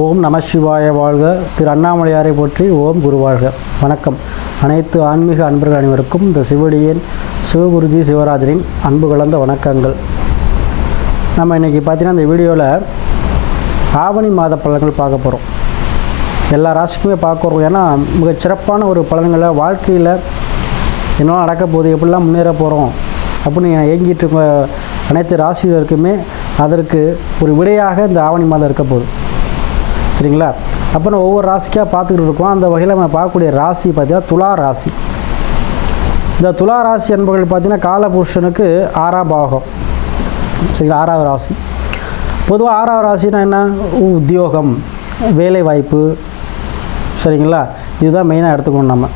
ஓம் நம சிவாய வாழ்க. திரு அண்ணாமலையாரை போற்றி. ஓம் குரு வாழ்க. வணக்கம். அனைத்து ஆன்மீக அன்பர்கள் அனைவருக்கும் இந்த சிவடியின் சிவகுருஜி சிவராஜனின் அன்பு கலந்த வணக்கங்கள். நம்ம இன்றைக்கி பார்த்தீங்கன்னா இந்த வீடியோவில் ஆவணி மாத பலன்கள் பார்க்க போகிறோம். எல்லா ராசிக்குமே பார்க்குறோம். ஏன்னா மிகச் சிறப்பான ஒரு பலன்களை வாழ்க்கையில் என்ன நடக்க போகுது, எப்படிலாம் முன்னேற போகிறோம் அப்படின்னு ஏங்கிட்டு இருக்க அனைத்து ராசிகளுக்குமே அதற்கு ஒரு விடையாக இந்த ஆவணி மாதம் இருக்க போகுது. சரிங்களா? அப்போ நம்ம ஒவ்வொரு ராசிக்காக பார்த்துக்கிட்டு இருக்கோம். அந்த வகையில் நம்ம பார்க்கக்கூடிய ராசி பார்த்தீங்கன்னா துலா ராசி. இந்த துலா ராசி என்பவர்கள் பார்த்திங்கன்னா காலபுருஷனுக்கு 6ஆம் பாவகம். சரிங்களா? 6வது ராசி. பொதுவாக 6வது ராசினா என்ன? உத்தியோகம், வேலை வாய்ப்பு. சரிங்களா? இதுதான் மெயினாக எடுத்துக்கணும் நம்ம.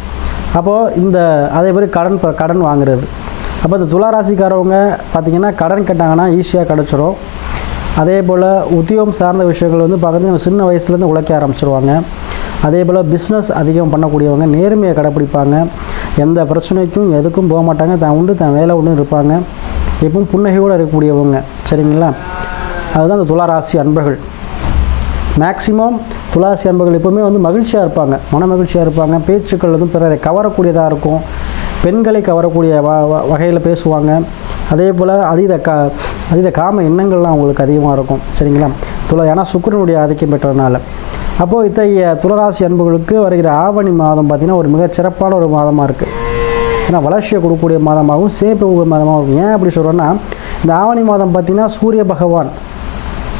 அப்போது இந்த அதே மாதிரி கடன் வாங்குறது. அப்போ இந்த துலா ராசிக்காரவங்க பார்த்திங்கன்னா கடன் கேட்டாங்கன்னா ஈஸியாக கிடச்சிரும். அதே போல் உத்தியோகம் சார்ந்த விஷயங்கள் பார்த்திங்கன்னா சின்ன வயசுலேருந்து உழைக்க ஆரம்பிச்சிருவாங்க. அதே போல் பிஸ்னஸ் அதிகம் பண்ணக்கூடியவங்க நேர்மையை கடைப்பிடிப்பாங்க. எந்த பிரச்சனைக்கும் எதுக்கும் போக மாட்டாங்க. தான் உண்டு தான் வேலை உண்டு இருப்பாங்க. எப்பவும் புன்னகையோடு இருக்கக்கூடியவங்க. சரிங்களா? அதுதான் இந்த துளாராசி அன்பர்கள். மேக்சிமம் துளாராசி அன்பர்கள் எப்போவுமே மகிழ்ச்சியாக இருப்பாங்க, மன மகிழ்ச்சியாக இருப்பாங்க. பேச்சுக்கள் பிறரை கவரக்கூடியதாக இருக்கும். பெண்களை கவரக்கூடிய வகையில் பேசுவாங்க. அதே போல் அதீத காம எண்ணங்கள்லாம் அவங்களுக்கு அதிகமாக இருக்கும். சரிங்களா? ஏன்னா சுக்கிரனுடைய ஆதிக்கம் பெற்றதுனால. அப்போது இத்தகைய துளராசி அன்புகளுக்கு வருகிற ஆவணி மாதம் பார்த்திங்கன்னா ஒரு மிகச்சிறப்பான ஒரு மாதமாக இருக்குது. ஏன்னா வளர்ச்சியை கொடுக்கக்கூடிய மாதமாகவும் சேமிப்பு மாதமாகவும் இருக்கும். ஏன் அப்படி சொல்கிறோன்னா, இந்த ஆவணி மாதம் பார்த்திங்கன்னா சூரிய பகவான்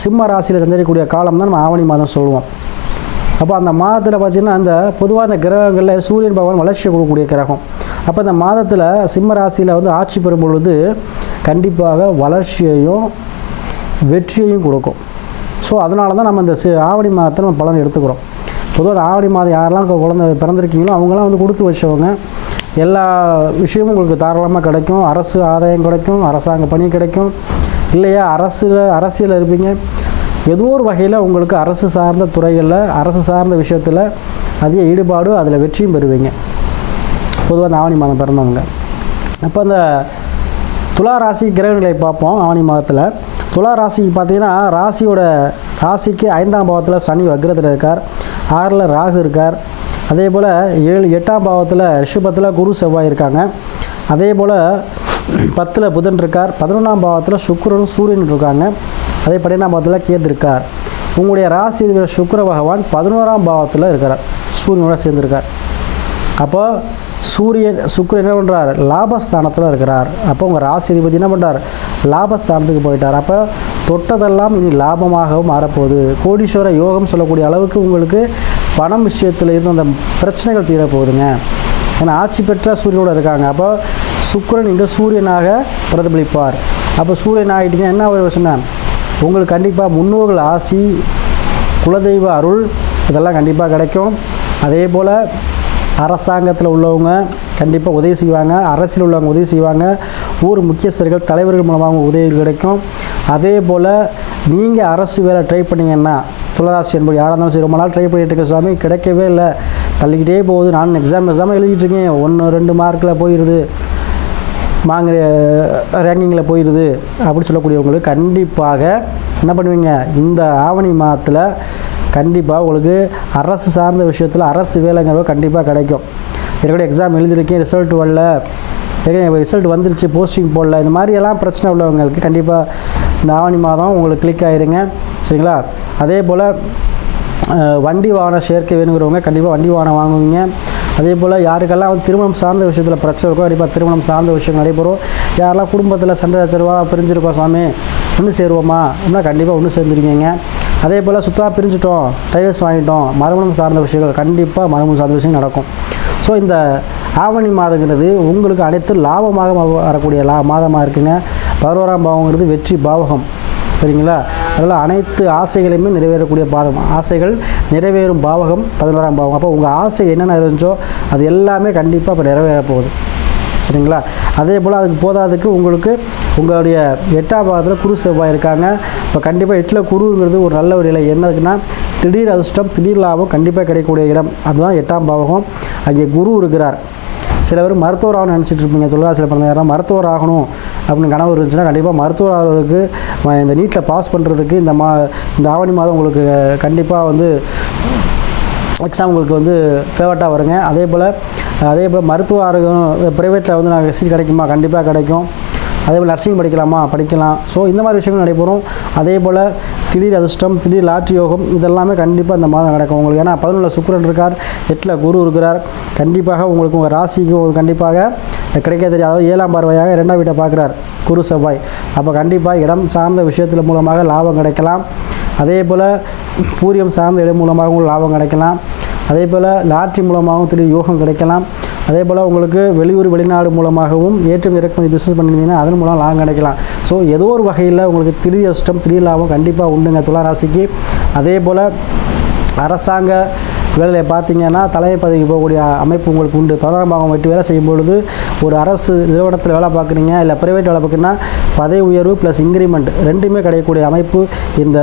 சிம்ம ராசியில் சஞ்சரிக்கக்கூடிய காலம் தான் நம்ம ஆவணி மாதம் சொல்லுவோம். அப்போ அந்த மாதத்தில் பார்த்திங்கன்னா அந்த பொதுவாக அந்த கிரகங்களில் சூரியன் பகவான் வளர்ச்சியை கொடுக்கக்கூடிய கிரகம். அப்போ இந்த மாதத்தில் சிம்ம ராசியில் ஆட்சி பெறும் பொழுது கண்டிப்பாக வளர்ச்சியையும் வெற்றியையும் கொடுக்கும். ஸோ அதனால தான் நம்ம இந்த ஆவணி மாதத்தை நம்ம பலன் எடுத்துக்கிறோம். பொதுவாக ஆவணி மாதம் யாரெல்லாம் குழந்தை பிறந்திருக்கீங்களோ அவங்களாம் கொடுத்து வச்சவங்க. எல்லா விஷயமும் உங்களுக்கு தாராளமாக கிடைக்கும். அரசு ஆதாயம் கிடைக்கும், அரசாங்க பணி கிடைக்கும். இல்லையா அரசியல் இருப்பீங்க. ஏதோ ஒரு வகையில் உங்களுக்கு அரசு சார்ந்த துறைகளில் அரசு சார்ந்த விஷயத்தில் அதிக ஈடுபாடு, அதில் வெற்றியும் பெறுவீங்க. பொதுவாக இந்த ஆவணி மாதம் பிறந்தவங்க. அப்போ இந்த துலா ராசி கிரகங்களை பார்ப்போம். ஆவணி மாதத்தில் துலா ராசிக்கு பார்த்திங்கன்னா ராசிக்கு 5ஆம் பாவத்தில் சனி வக்ரத்தில் இருக்கார். 6ல் ராகு இருக்கார். அதே போல் 8ஆம் பாவத்தில் ரிஷபத்தில் குரு செவ்வாய் இருக்காங்க. அதே போல் 10ல் புதன் இருக்கார். 11ஆம் பாவத்தில் சுக்கிரனும் சூரியன் இருக்காங்க. அதே 12ஆம் பாவத்தில் கேது இருக்கார். உங்களுடைய ராசி சுக்கிர பகவான் 11ஆம் பாவத்தில் இருக்கிறார், சூரியனோட சேர்ந்துருக்கார். அப்போ சுக்கிரன் என்ன பண்ணுறார்? லாபஸ்தானத்தில் இருக்கிறார். அப்போ உங்கள் ராசி அதிபதி என்ன பண்ணுறார்? லாபஸ்தானத்துக்கு போயிட்டார். அப்போ தொட்டதெல்லாம் இனி லாபமாகவும் மாறப்போகுது. கோடீஸ்வர யோகம் சொல்லக்கூடிய அளவுக்கு உங்களுக்கு பணம் விஷயத்தில் இருந்து அந்த பிரச்சனைகள் தீரப்போகுதுங்க. ஏன்னா ஆட்சி பெற்ற சூரியனோடு இருக்காங்க. அப்போ சுக்கிரன் இங்கே சூரியனாக பிரதிபலிப்பார். அப்போ சூரியன் ஆகிட்டீங்கன்னா என்ன ஒரு விஷயம்? உங்களுக்கு கண்டிப்பாக முன்னோர்கள் ஆசி, குலதெய்வ அருள் இதெல்லாம் கண்டிப்பாக கிடைக்கும். அதே போல் அரசாங்கத்தில் உள்ளவங்க கண்டிப்பாக உதவி செய்வாங்க. அரசியல் உள்ளவங்க உதவி செய்வாங்க. ஊர் முக்கியஸ்தர்கள் தலைவர்கள் மூலமாக உதவி கிடைக்கும். அதே போல் நீங்கள் அரசு வேலை ட்ரை பண்ணிங்கன்னா துளராசி என்பது யாராக இருந்தாலும் சரி, ரொம்ப நாள் ட்ரை பண்ணிகிட்டு இருக்க சுவாமி கிடைக்கவே இல்லை, தள்ளிக்கிட்டே போகுது, நான் எக்ஸாம் எழுதிட்டு இருக்கேன், 1-2 மார்க்கில் போயிடுது, ரேங்கிங்கில் போயிடுது அப்படி சொல்லக்கூடியவங்களுக்கு கண்டிப்பாக என்ன பண்ணுவீங்க? இந்த ஆவணி மாதத்தில் கண்டிப்பாக உங்களுக்கு அரசு சார்ந்த விஷயத்தில் அரசு வேலைங்கிறவங்க கண்டிப்பாக கிடைக்கும். ஏற்கனவே எக்ஸாம் எழுதியிருக்கேன், ரிசல்ட் வரல, ஏற்கனவே ரிசல்ட் வந்துருச்சு, போஸ்டிங் போடல, இந்த மாதிரியெல்லாம் பிரச்சனை உள்ளவங்களுக்கு கண்டிப்பாக இந்த ஆவணி மாதம் உங்களுக்கு கிளிக் ஆகிருங்க. சரிங்களா? அதே போல் வண்டி வாகனம் சேர்க்கை வேணுங்கிறவங்க கண்டிப்பாக வண்டி வாகனம் வாங்குவீங்க. அதே போல் யாருக்கெல்லாம் திருமணம் சார்ந்த விஷயத்தில் பிரச்சனை இருக்கோ கண்டிப்பாக திருமணம் சார்ந்த விஷயம் நடைபெறும். யாரெல்லாம் குடும்பத்தில் சண்டை சச்சரவா பிரிஞ்சிருக்கோம் சுவாமி, ஒன்று சேருவோமா அப்படின்னா கண்டிப்பாக ஒன்று சேர்ந்துருக்கீங்க. அதே போல் சுத்தமாக பிரிஞ்சுட்டோம், டைவர்ஸ் வாங்கிட்டோம், மறுமணம் சார்ந்த விஷயங்கள் கண்டிப்பாக மறுமணம் சார்ந்த விஷயம் நடக்கும். ஸோ இந்த ஆவணி மாதங்கிறது உங்களுக்கு அனைத்து லாபமாக வரக்கூடிய மாதமாக இருக்குங்க. 11ஆம் பாவங்கிறது வெற்றி பாவகம். சரிங்களா? அதனால் அனைத்து ஆசைகளையுமே நிறைவேறக்கூடிய பாதம். ஆசைகள் நிறைவேறும் பாவகம் 11ஆம் பாவம். அப்போ உங்கள் ஆசை என்னென்ன இருந்துச்சோ அது எல்லாமே கண்டிப்பாக இப்போ நிறைவேற போகுது. சரிங்களா? அதே போல் அதுக்கு போதாதுக்கு உங்களுக்கு உங்களுடைய 8ஆம் பாவத்தில் குரு செவ்வாய் இருக்காங்க. இப்போ கண்டிப்பாக 8ல் குருங்கிறது ஒரு நல்ல ஒரு நிலை. என்னதுக்குன்னா திடீர் அதிர்ஷ்டம், திடீர் லாபம் கண்டிப்பாக கிடைக்கக்கூடிய இடம். அதுதான் 8ஆம் பாவகம். அங்கே குரு இருக்கிறார். சில பேர் மருத்துவர் ஆகணும்னு நினச்சிட்டு இருப்பீங்க. துளாராசியில் பிறந்த யாராவது மருத்துவர் ஆகணும் அப்படின்னு கனவு இருந்துச்சுன்னா கண்டிப்பாக மருத்துவர் ஆகிறதுக்கு இந்த நீட்டில் பாஸ் பண்ணுறதுக்கு இந்த ஆவணி மாதம் உங்களுக்கு கண்டிப்பாக வந்து எக்ஸாம் உங்களுக்கு வந்து ஃபேவரட்டாக வருங்க. அதே போல் மருத்துவ ஆரோக்கியம் ப்ரைவேட்டில் வந்து நாங்கள் சீட் கிடைக்குமா? கண்டிப்பாக கிடைக்கும். அதே போல் நர்சிங் படிக்கலாம். ஸோ இந்த மாதிரி விஷயங்கள் நடைபெறும். அதே போல் திடீர் அதிர்ஷ்டம், திடீர் லாட்ரி யோகம் இதெல்லாமே கண்டிப்பாக இந்த மாதம் நடக்கும் உங்களுக்கு. ஏன்னா 11 சுக்கிரன் இருக்கார், 8 குரு இருக்கிறார். கண்டிப்பாக உங்களுக்கு உங்கள் ராசிக்கு கண்டிப்பாக கிடைக்க தெரியாது. அதாவது 7ஆம் பார்வையாக 2ஆம் வீட்டை பார்க்குறார் குரு செவ்வாய். அப்போ கண்டிப்பாக இடம் சார்ந்த விஷயத்தில் மூலமாக லாபம் கிடைக்கலாம். அதே போல் பூரியம் சார்ந்த இடம் மூலமாகவும் லாபம் கிடைக்கலாம். அதே போல் லாட்ரி மூலமாகவும் திடீர் யோகம் கிடைக்கலாம். அதே போல் உங்களுக்கு வெளியூர் வெளிநாடு மூலமாகவும் ஏற்றுமதி இறக்குமதி பிஸ்னஸ் பண்ணியிருந்தீங்கன்னா அதன் மூலம் லாபம் கிடைக்கலாம். ஸோ ஏதோ ஒரு வகையில் உங்களுக்கு திடீர் அதிர்ஷ்டம், திடீர் லாபம் கண்டிப்பாக உண்டுங்க துளாராசிக்கு. அதே போல் அரசாங்க வேலையை பார்த்தீங்கன்னா தலைமை பதவிக்கு போகக்கூடிய அமைப்பு உங்களுக்கு உண்டு. 11ஆம் பாகம் விட்டு வேலை செய்யும் பொழுது ஒரு அரசு நிறுவனத்தில் வேலை பார்க்குறீங்க, இல்லை ப்ரைவேட் வேலை பார்க்குறீங்கன்னா பதவி உயர்வு ப்ளஸ் இன்க்ரிமெண்ட் ரெண்டுமே கிடைக்கக்கூடிய அமைப்பு இந்த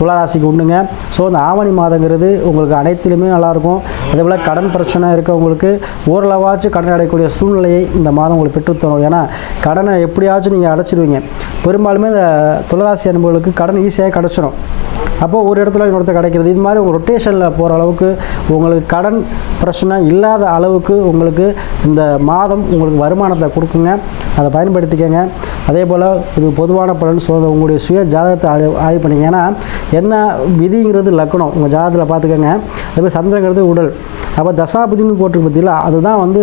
துளாராசிக்கு உண்டுங்க. ஸோ இந்த ஆவணி மாதங்கிறது உங்களுக்கு அனைத்திலுமே நல்லாயிருக்கும். அதே போல் கடன் பிரச்சனை இருக்கவங்களுக்கு ஓரளவாச்சும் கடன் அடையக்கூடிய சூழ்நிலையை இந்த மாதம் உங்களுக்கு பெற்றுத்தரும். ஏன்னா கடனை எப்படியாச்சும் நீங்கள் அடைச்சிடுவீங்க. பெரும்பாலுமே இந்த துளாராசி அன்பர்களுக்கு கடன் ஈஸியாக கிடச்சிடும். அப்போது ஒரு இடத்துல இன்னொருத்தர் கிடைக்கிறது, இது மாதிரி உங்கள் ரொட்டேஷனில் போகிற அளவுக்கு உங்களுக்கு கடன் பிரச்சனை இல்லாத அளவுக்கு உங்களுக்கு இந்த மாதம் உங்களுக்கு வருமானத்தை கொடுக்குங்க. அதை பயன்படுத்திக்கங்க. அதே போல் இது பொதுவான பலன். உங்களுடைய சுய ஜாதகத்தை ஆய்வு பண்ணிங்க. ஏன்னா என்ன விதிங்கிறது லக்னம் உங்கள் ஜாதகத்தில் பார்த்துக்கோங்க. அதே போல் சந்திரங்கிறது உடல். அப்போ தசாபதினு போட்டு பார்த்தீங்களா, அதுதான் வந்து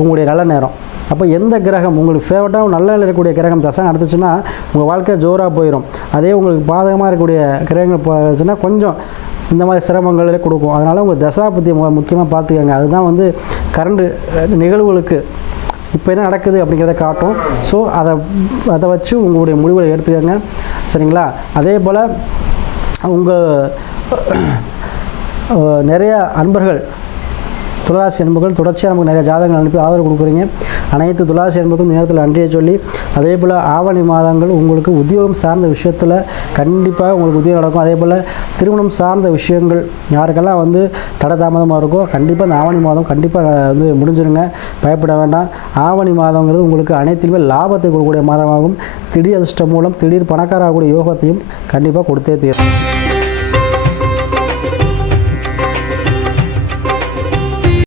உங்களுடைய நல்ல நேரம். அப்போ எந்த கிரகம் உங்களுக்கு ஃபேவரட்டாக நல்ல இருக்கக்கூடிய கிரகம் தசை நடத்துச்சுன்னா உங்கள் வாழ்க்கை ஜோராக போயிடும். அதே உங்களுக்கு பாதகமாக இருக்கக்கூடிய கிரகங்கள் போச்சுன்னா கொஞ்சம் இந்த மாதிரி சிரமங்களே கொடுக்கும். அதனால் உங்கள் தசாபதியை முக்கியமாக பார்த்துக்கங்க. அதுதான் வந்து கரண்ட் நிகழ்வுகளுக்கு இப்போ என்ன நடக்குது அப்படிங்கிறத காட்டும். ஸோ அதை வச்சு உங்களுடைய முடிவுகளை எடுத்துக்கோங்க. சரிங்களா? அதே போல் உங்கள் நிறைய அன்பர்கள் துளாராசி அன்பர்கள் தொடர்ச்சியாக நமக்கு நிறைய ஜாதகங்கள் அனுப்பி ஆதரவு கொடுக்குறீங்க. அனைத்து துளாராசி அன்பர்களுக்கும் இந்த நேரத்தில் நன்றியை சொல்லி, அதே போல் ஆவணி மாதங்கள் உங்களுக்கு உத்தியோகம் சார்ந்த விஷயத்தில் கண்டிப்பாக உங்களுக்கு உத்தியோகம் நடக்கும். அதே போல் திருமணம் சார்ந்த விஷயங்கள் யாருக்கெல்லாம் வந்து தடை தாமதமாக இருக்கோ கண்டிப்பாக இந்த ஆவணி மாதம் கண்டிப்பாக வந்து முடிஞ்சிருங்க. பயப்பட வேண்டாம். ஆவணி மாதங்கிறது உங்களுக்கு அனைத்திலுமே லாபத்தை கொடுக்கக்கூடிய மாதமாகும். திடீர் அதிர்ஷ்டம் மூலம் திடீர் பணக்காரக்கூடிய யோகத்தையும் கண்டிப்பாக கொடுத்தே தீரும்.